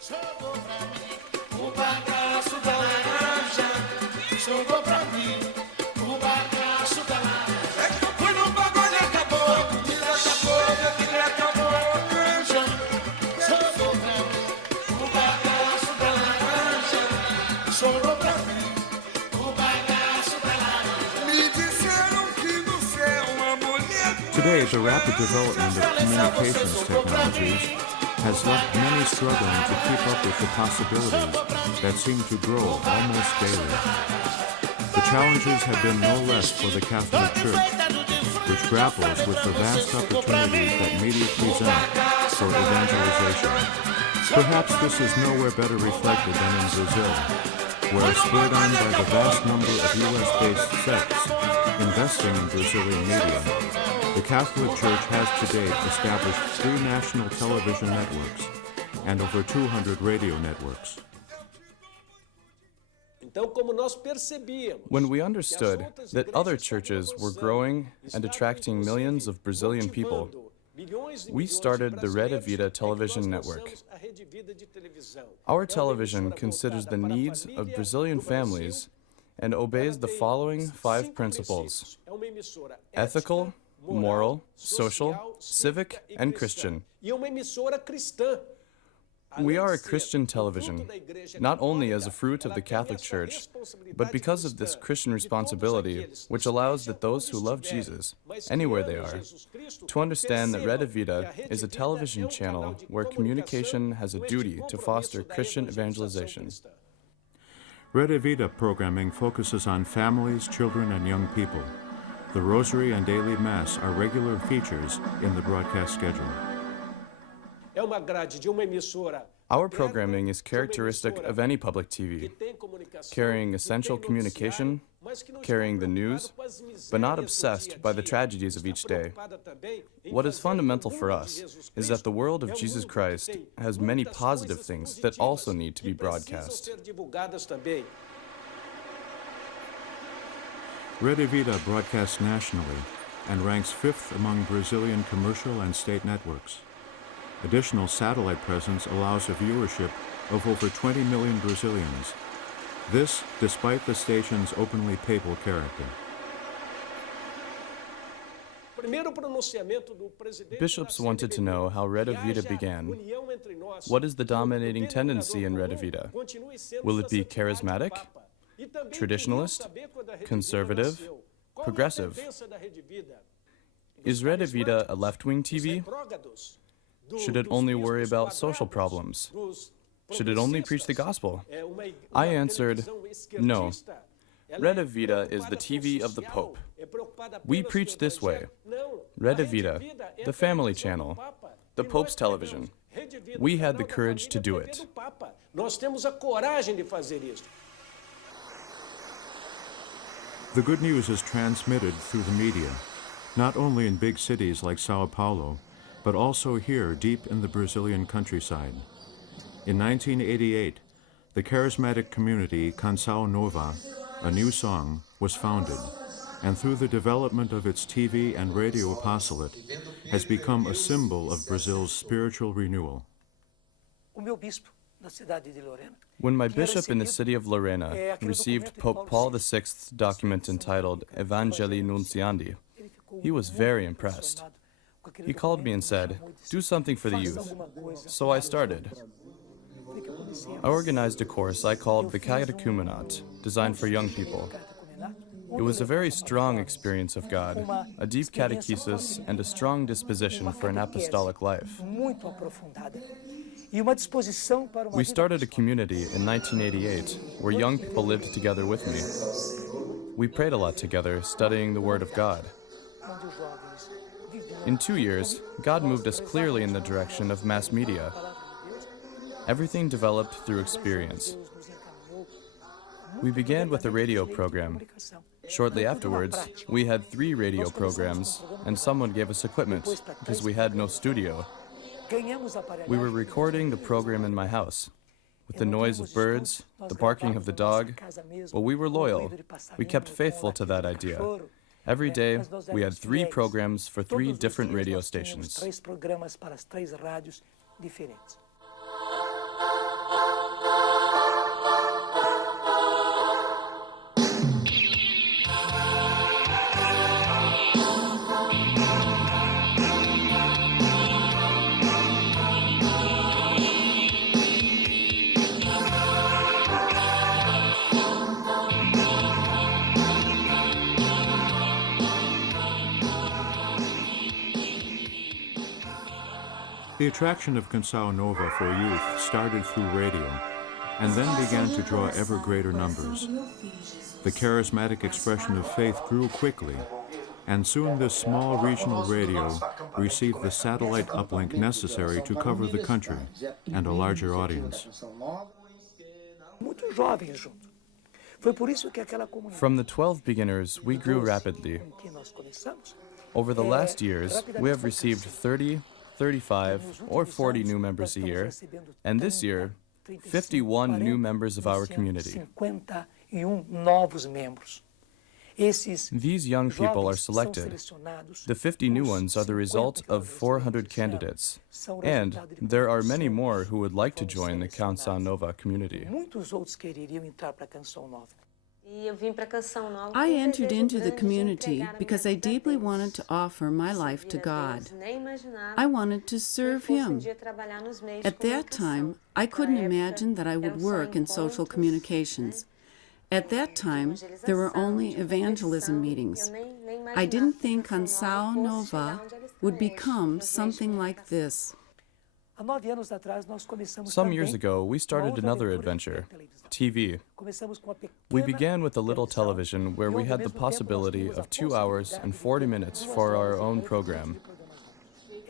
Sobrou pra mim o bagaço da laranja. Sobrou pra mim o bagaço da laranja. Fui no pagode, acabou a comida, acabou a bebida, acabou a laranja. Sobrou pra mim o bagaço da laranja. Sobrou pra mim o bagaço da laranja. Me disseram que no céu uma mulher. Today, the rapid development of communications technologies has left many struggling to keep up with the possibilities that seem to grow almost daily. The challenges have been no less for the Catholic Church, which grapples with the vast opportunities that media present for evangelization. Perhaps this is nowhere better reflected than in Brazil, where, spurred on by the vast number of U.S.-based sects investing in Brazilian media, the Catholic Church has to date established 3 national television networks and over 200 radio networks. When we understood that other churches were growing and attracting millions of Brazilian people, we started the Rede Vida television network. Our television considers the needs of Brazilian families and obeys the following 5 principles: ethical, moral, social, civic, and Christian. We are a Christian television, not only as a fruit of the Catholic Church, but because of this Christian responsibility, which allows that those who love Jesus, anywhere they are, to understand that Rede Vida is a television channel where communication has a duty to foster Christian evangelization. Rede Vida programming focuses on families, children, and young people. The Rosary and Daily Mass are regular features in the broadcast schedule. Our programming is characteristic of any public TV, carrying essential communication, carrying the news, but not obsessed by the tragedies of each day. What is fundamental for us is that the world of Jesus Christ has many positive things that also need to be broadcast. Rede Vida broadcasts nationally and ranks 5th among Brazilian commercial and state networks. Additional satellite presence allows a viewership of over 20 million Brazilians. This despite the station's openly papal character. Bishops wanted to know how Rede Vida began. What is the dominating tendency in Rede Vida? Will it be charismatic, traditionalist, conservative, progressive? Is Rede Vida a left-wing TV? Should it only worry about social problems? Should it only preach the gospel? I answered, no. Rede Vida is the TV of the Pope. We preach this way. Rede Vida, the family channel, the Pope's television. We had the courage to do it. The good news is transmitted through the media, not only in big cities like Sao Paulo, but also here deep in the Brazilian countryside. In 1988, the charismatic community Cancao Nova, a new song, was founded, and through the development of its TV and radio apostolate, has become a symbol of Brazil's spiritual renewal. When my bishop in the city of Lorena received Pope Paul VI's document entitled Evangelii Nunciandi, he was very impressed. He called me and said, "Do something for the youth." So I started. I organized a course I called the Catechumenate, designed for young people. It was a very strong experience of God, a deep catechesis, and a strong disposition for an apostolic life. We started a community in 1988 where young people lived together with me. We prayed a lot together, studying the Word of God. In 2 years, God moved us clearly in the direction of mass media. Everything developed through experience. We began with a radio program. Shortly afterwards, we had 3 radio programs, and someone gave us equipment because we had no studio. We were recording the program in my house, with the noise of birds, the barking of the dog, but we were loyal. We kept faithful to that idea. Every day, we had 3 programs for 3 different radio stations. The attraction of Cancao Nova for youth started through radio and then began to draw ever greater numbers. The charismatic expression of faith grew quickly, and soon this small regional radio received the satellite uplink necessary to cover the country and a larger audience. From the 12 beginners, we grew rapidly. Over the last years, we have received 30, 35, or 40 new members a year, and this year, 51 new members of our community. These young people are selected. The 50 new ones are the result of 400 candidates, and there are many more who would like to join the Cancao Nova community. I entered into the community because I deeply wanted to offer my life to God. I wanted to serve Him. At that time, I couldn't imagine that I would work in social communications. At that time, there were only evangelism meetings. I didn't think Cancao Nova would become something like this. Some years ago, we started another adventure, TV. We began with a little television where we had the possibility of 2 hours and 40 minutes for our own program.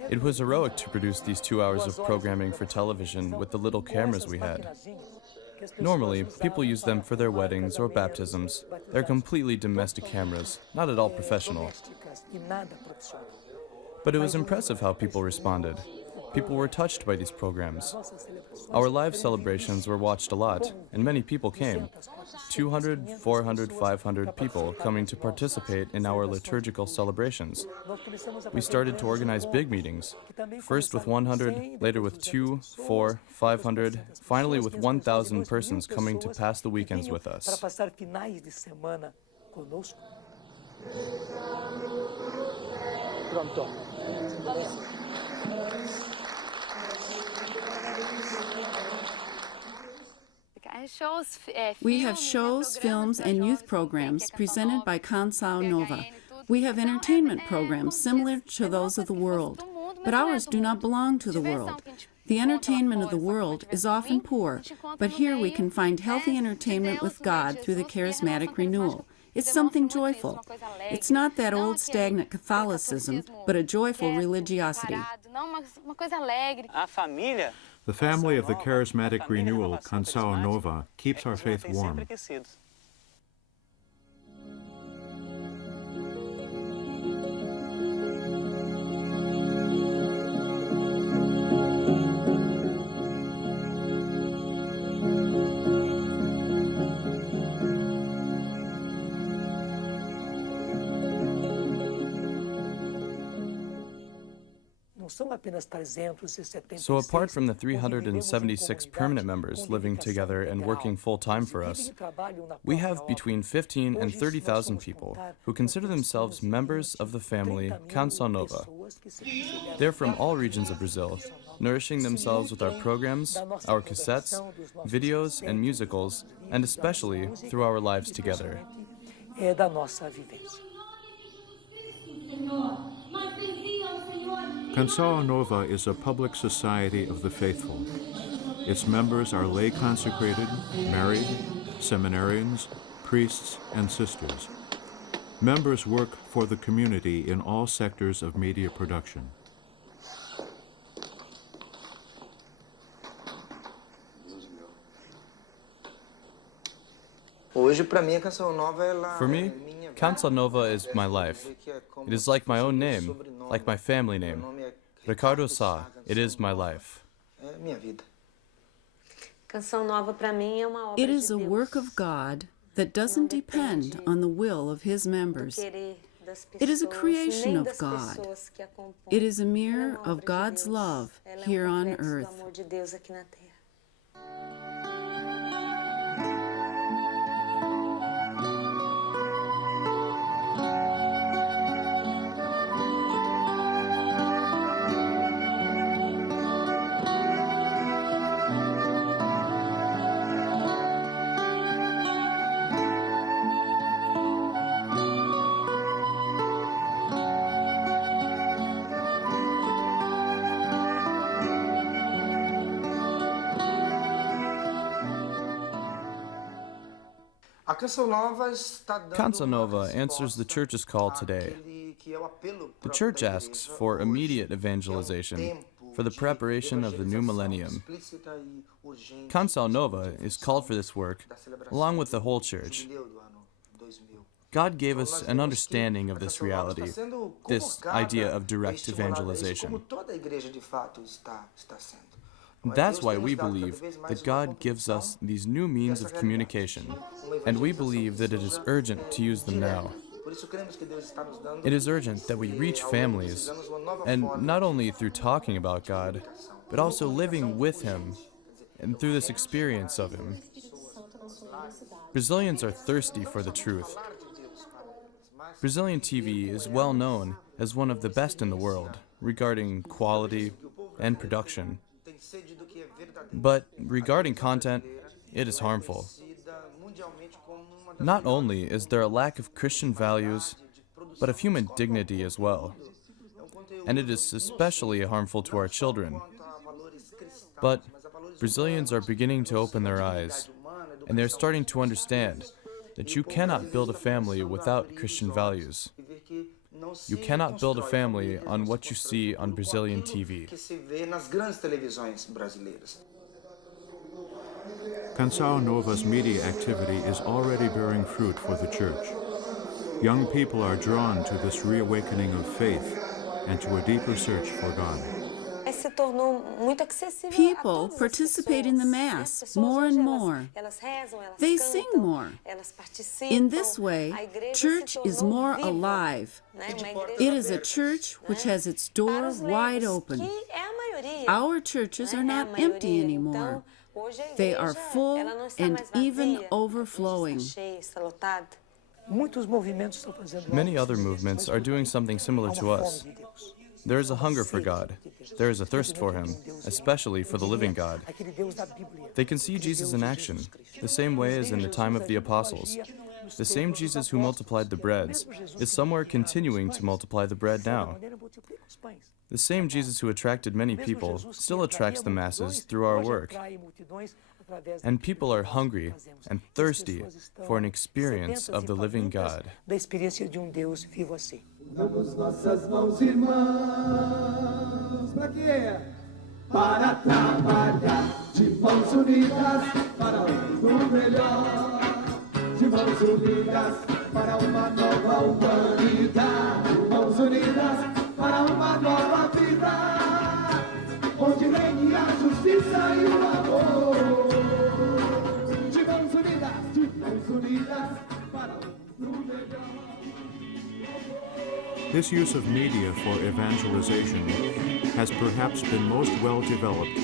It was heroic to produce these 2 hours of programming for television with the little cameras we had. Normally, people use them for their weddings or baptisms. They're completely domestic cameras, not at all professional. But it was impressive how people responded. People were touched by these programs. Our live celebrations were watched a lot, and many people came. 200, 400, 500 people coming to participate in our liturgical celebrations. We started to organize big meetings, first with 100, later with 2, 4, 500, finally with 1,000 persons coming to pass the weekends with us. We have shows, films, and youth programs presented by Cancao Nova. We have entertainment programs similar to those of the world, but ours do not belong to the world. The entertainment of the world is often poor, but here we can find healthy entertainment with God through the charismatic renewal. It's something joyful. It's not that old stagnant Catholicism, but a joyful religiosity. The family of the charismatic renewal, Cancao Nova, keeps our faith warm. So apart from the 376 permanent members living together and working full-time for us, we have between 15 and 30,000 people who consider themselves members of the family Cancao Nova. They're from all regions of Brazil, nourishing themselves with our programs, our cassettes, videos, and musicals, and especially through our lives together. Cancao Nova is a public society of the faithful. Its members are lay consecrated, married, seminarians, priests, and sisters. Members work for the community in all sectors of media production. For me, Cancao Nova is my life. It is like my own name, like my family name. Ricardo Sá, it is my life. It is a work of God that doesn't depend on the will of His members. It is a creation of God. It is a mirror of God's love here on earth. Cancao Nova answers the church's call today. The church asks for immediate evangelization for the preparation of the new millennium. Cancao Nova is called for this work, along with the whole church. God gave us an understanding of this reality, this idea of direct evangelization. That's why we believe that God gives us these new means of communication, and we believe that it is urgent to use them now. It is urgent that we reach families, and not only through talking about God, but also living with Him, and through this experience of Him. Brazilians are thirsty for the truth. Brazilian TV is well known as one of the best in the world regarding quality and production. But regarding content, it is harmful. Not only is there a lack of Christian values, but of human dignity as well. And it is especially harmful to our children. But Brazilians are beginning to open their eyes, and they're starting to understand that you cannot build a family without Christian values. You cannot build a family on what you see on Brazilian TV. Cancao Nova's media activity is already bearing fruit for the church. Young people are drawn to this reawakening of faith and to a deeper search for God. People participate in the Mass more and more. They sing more. In this way, church is more alive. It is a church which has its door wide open. Our churches are not empty anymore. They are full and even overflowing. Many other movements are doing something similar to us. There is a hunger for God. There is a thirst for Him, especially for the living God. They can see Jesus in action, the same way as in the time of the apostles. The same Jesus who multiplied the breads is somewhere continuing to multiply the bread now. The same Jesus who attracted many people still attracts the masses through our work. And people are hungry and thirsty for an experience of the living God. Damos nossas mãos, irmãos, para quê? Para trabalhar de mãos unidas para um mundo melhor, de mãos unidas para uma nova humanidade, de mãos unidas para uma nova vida, onde reine a justiça e o amor, de mãos unidas para um mundo melhor. This use of media for evangelization has perhaps been most well developed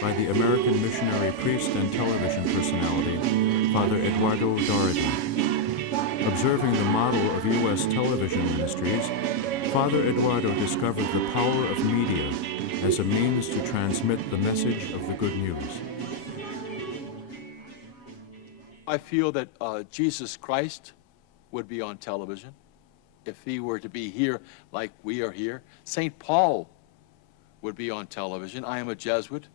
by the American missionary priest and television personality, Father Eduardo Dougherty. Observing the model of U.S. television ministries, Father Eduardo discovered the power of media as a means to transmit the message of the good news. I feel that Jesus Christ would be on television if He were to be here like we are here. St. Paul would be on television. I am a Jesuit.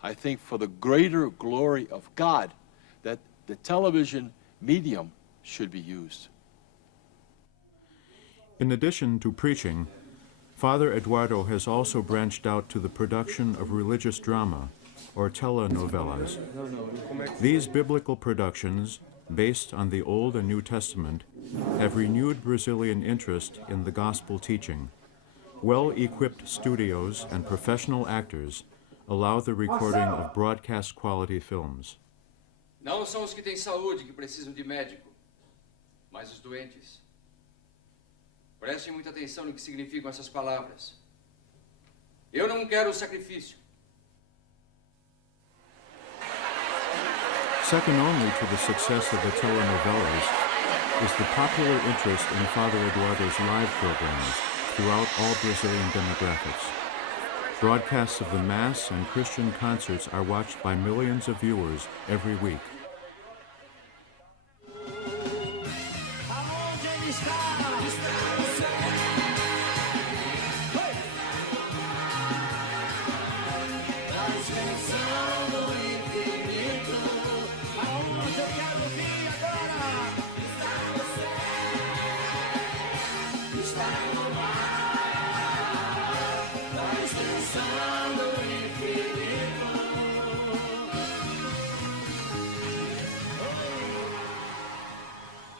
I think for the greater glory of God that the television medium should be used. In addition to preaching, Father Eduardo has also branched out to the production of religious drama, or telenovelas. These biblical productions, based on the Old and New Testament, have renewed Brazilian interest in the gospel teaching. Well-equipped studios and professional actors allow the recording of broadcast-quality films. Não são os que têm saúde que precisam de médico, mas os doentes. Prestem muita atenção no que significam essas palavras. Eu não quero sacrifício. Second only to the success of the telenovelas is the popular interest in Father Eduardo's live programs throughout all Brazilian demographics. Broadcasts of the Mass and Christian concerts are watched by millions of viewers every week.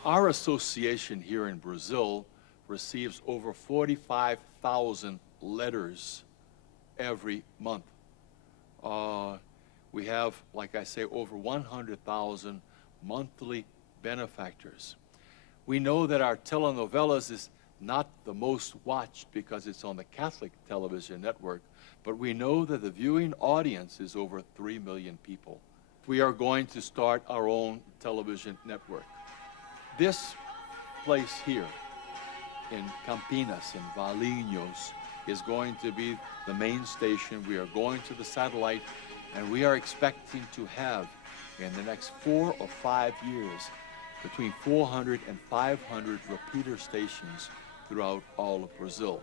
Our association here in Brazil receives over 45,000 letters every month. We have, like I say, over 100,000 monthly benefactors. We know that our telenovelas is not the most watched because it's on the Catholic television network, but we know that the viewing audience is over 3 million people. We are going to start our own television network. This place here in Campinas, in Valinhos, is going to be the main station. We are going to the satellite, and we are expecting to have, in the next 4 or 5 years, between 400 and 500 repeater stations throughout all of Brazil.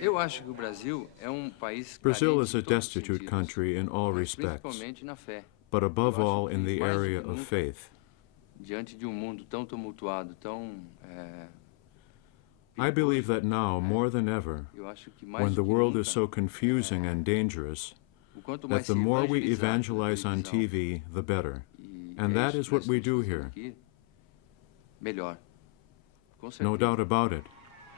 Eu acho que o Brasil é país Brazil carente is a em todos os destitute sentidos, country in all mas respects, principalmente na fé. but above Eu acho all in que the mais do area que of nunca, faith. Diante de mundo tão tumultuado, tão I believe that now, more than ever, eu acho que mais when do the que world is nunca, so confusing and dangerous, o quanto that mais the se more we evangelizar na evangelize on televisão, TV, the better. e And é that isso is que what nós we estamos do fazendo here. aqui, melhor. Com No certeza. doubt about it.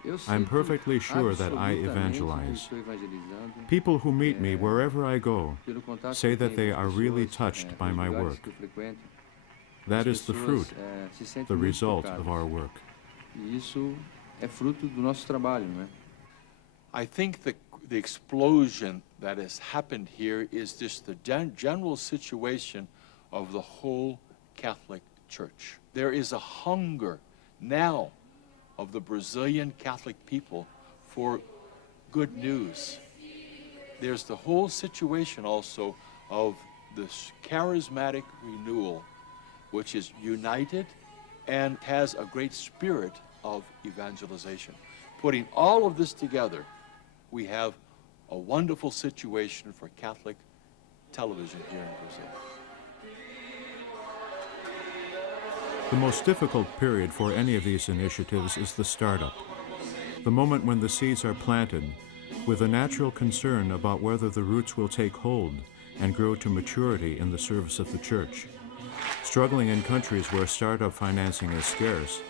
Eu I'm sinto perfectly sure that I absolutamente que evangelize. estou evangelizando. People who meet me wherever I go Pelo contato say que eu that tenho they com are as really pessoas, touched by pelos my lugares work. que eu frequento, That as is the pessoas, fruit, se sentem the muito result tocadas. of our work. E isso é fruto do nosso trabalho, não é? I think the explosion that has happened here is just the general situation of the whole Catholic Church. There is a hunger now of the Brazilian Catholic people for good news. There's the whole situation also of this charismatic renewal, which is united and has a great spirit of evangelization. Putting all of this together, we have a wonderful situation for Catholic television here in Brazil. The most difficult period for any of these initiatives is the startup, the moment when the seeds are planted, with a natural concern about whether the roots will take hold and grow to maturity in the service of the Church. Struggling in countries where startup financing is scarce,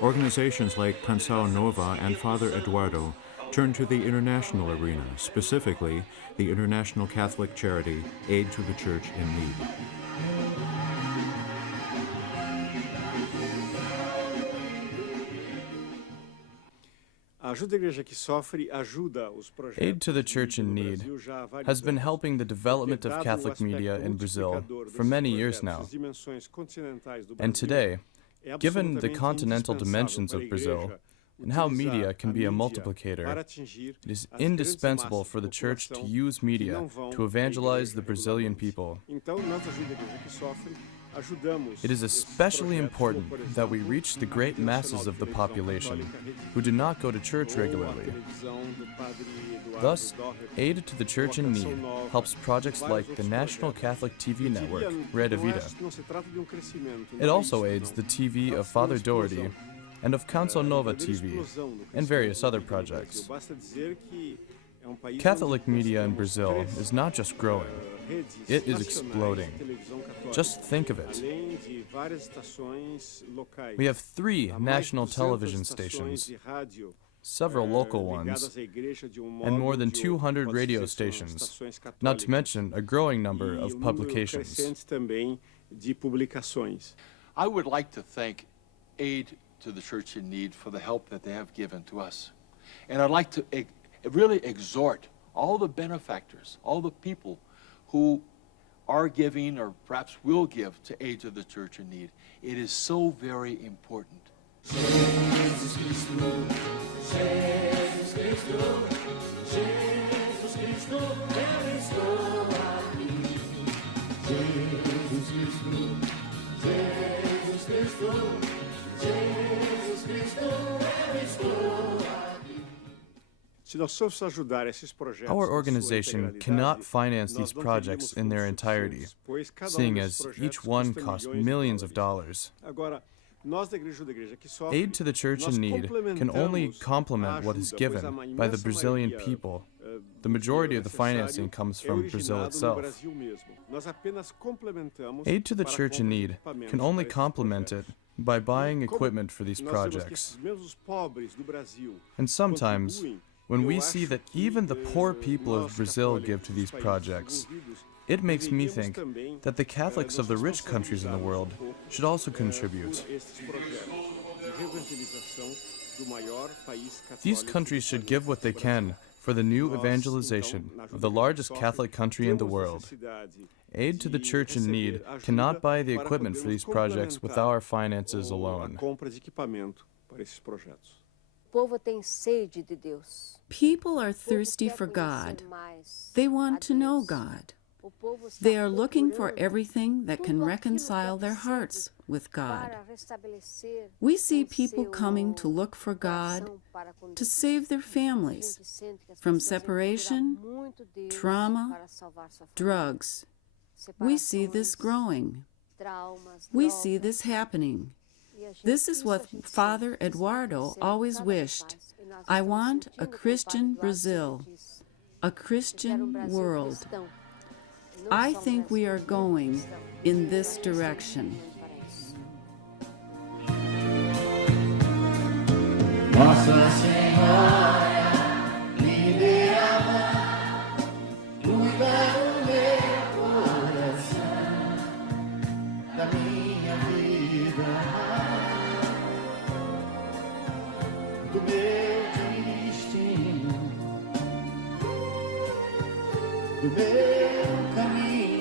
organizations like Cancao Nova and Father Eduardo turn to the international arena, specifically the international Catholic charity Aid to the Church in Need. Aid to the Church in Need has been helping the development of Catholic media in Brazil for many years now. And today, given the continental dimensions of Brazil and how media can be a multiplicator, it is indispensable for the Church to use media to evangelize the Brazilian people. It is especially important that we reach the great masses of the population who do not go to church regularly. Thus, Aid to the Church in Need helps projects like the National Catholic TV network, Rede Vida. It also aids the TV of Father Dougherty and of Cancao Nova TV and various other projects. Catholic media in Brazil is not just growing, it is exploding. Just think of it. We have 3 national television stations, several local ones, and more than 200 radio stations, not to mention a growing number of publications. I would like to thank Aid to the Church in Need for the help that they have given to us. And I'd like to really exhort all the benefactors, all the people who are giving or perhaps will give to Aid to the Church in Need. It is so very important. Jesus Cristo, Jesus Cristo, Jesus Cristo, eu estou aqui. Jesus Cristo, Jesus Cristo, Jesus Cristo, eu estou aqui. Our organization cannot finance these projects in their entirety, seeing as each one costs millions of dollars. Aid to the church in need can only complement what is given by the Brazilian people. The majority of the financing comes from Brazil itself. Aid to the church in need can only complement it by buying equipment for these projects. And sometimes, when we see that even the poor people of Brazil give to these projects, it makes me think that the Catholics of the rich countries in the world should also contribute. These countries should give what they can for the new evangelization of the largest Catholic country in the world. Aid to the church in need cannot buy the equipment for these projects with our finances alone. People are thirsty for God. They want to know God. They are looking for everything that can reconcile their hearts with God. We see people coming to look for God, to save their families from separation, trauma, drugs. We see this growing. We see this happening. This is what Father Eduardo always wished. I want a Christian Brazil, a Christian world. I think we are going in this direction. Nossa Senhora, me dê a mão, cuida do meu coração, da minha vida, do meu destino, do meu caminho.